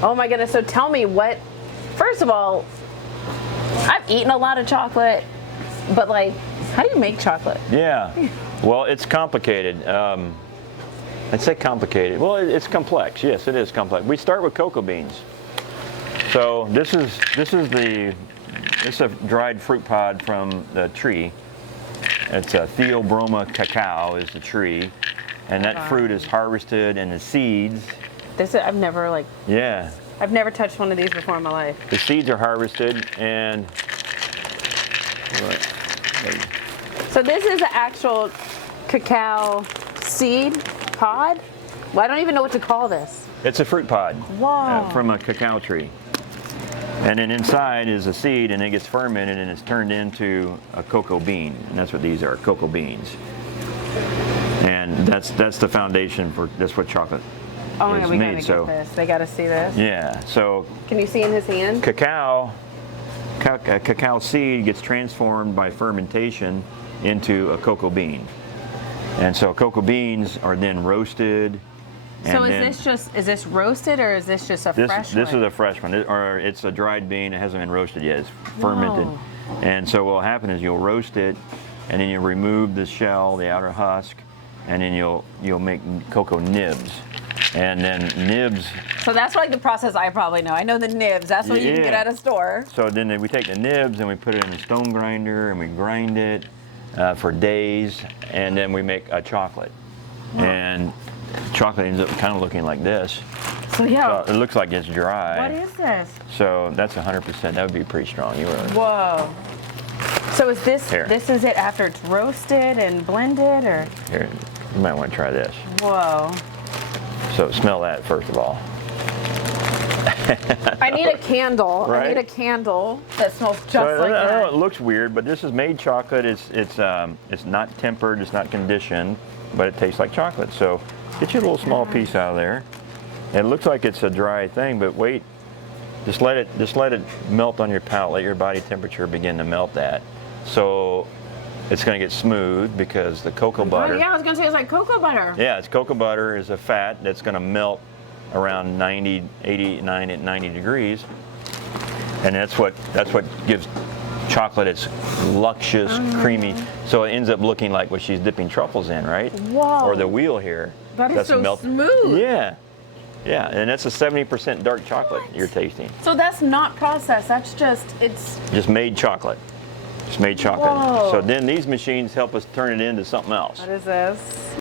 Oh my goodness, so tell me first of all, I've eaten a lot of chocolate, but like, how do you make chocolate? Yeah, well, it's complicated. I'd say complicated. Well, it's complex. Yes, it is complex. We start with cocoa beans. So this is a dried fruit pod from the tree. It's a Theobroma cacao is the tree, and that fruit is harvested, and the seeds. I've never Yeah. I've never touched one of these before in my life. The seeds are harvested, and so this is an actual cacao seed pod? Well, I don't even know what to call this. it's a fruit pod. Wow. From a cacao tree. And then inside is a seed, and it gets fermented, and it's turned into a cocoa bean. And that's what these are, cocoa beans. And that's the foundation for that's what chocolate Oh my is God, we made. gotta So get this. They gotta see this. yeah, so Can you see in his hand? cacao seed gets transformed by fermentation into a cocoa bean. And so cocoa beans are then roasted. So and is this roasted or is this just a fresh one? This is a fresh one, or it's a dried bean. It hasn't been roasted yet. It's fermented. Whoa. And so what will happen is you'll roast it, and then you'll remove the shell, the outer husk, and then you'll make cocoa nibs. And then nibs. So that's like the process I probably know. I know the nibs. That's what you can get at a store. So then we take the nibs and we put it in a stone grinder and we grind it for days, and then we make a chocolate. Wow. And chocolate ends up kind of looking like this. So yeah. So it looks like it's dry. What is this? So that's 100%. That would be pretty strong. Whoa. So is this Here. this is it after it's roasted and blended, or? Here, you might want to try this. Whoa. So smell that first of all. I need a candle. Right? I need a candle that smells just So like I know that. it looks weird, but this is made chocolate. It's not tempered. It's not conditioned, but it tastes like chocolate. So get you a little small piece out of there. It looks like it's a dry thing, but wait. Just let it melt on your palate. Let your body temperature begin to melt that. So it's going to get smooth because the cocoa butter. Oh yeah, I was gonna say it's like cocoa butter. Yeah, it's cocoa butter is a fat that's going to melt around 89 at 90 degrees, and that's what gives chocolate its luscious, creamy. So it ends up looking like what she's dipping truffles in, right? Whoa. Or the wheel here. That is that's so smooth. Yeah, yeah, and that's a 70% dark chocolate you're tasting. So that's not processed. That's it's Just made chocolate. Just made chocolate. Whoa. So then these machines help us turn it into something else. What is this?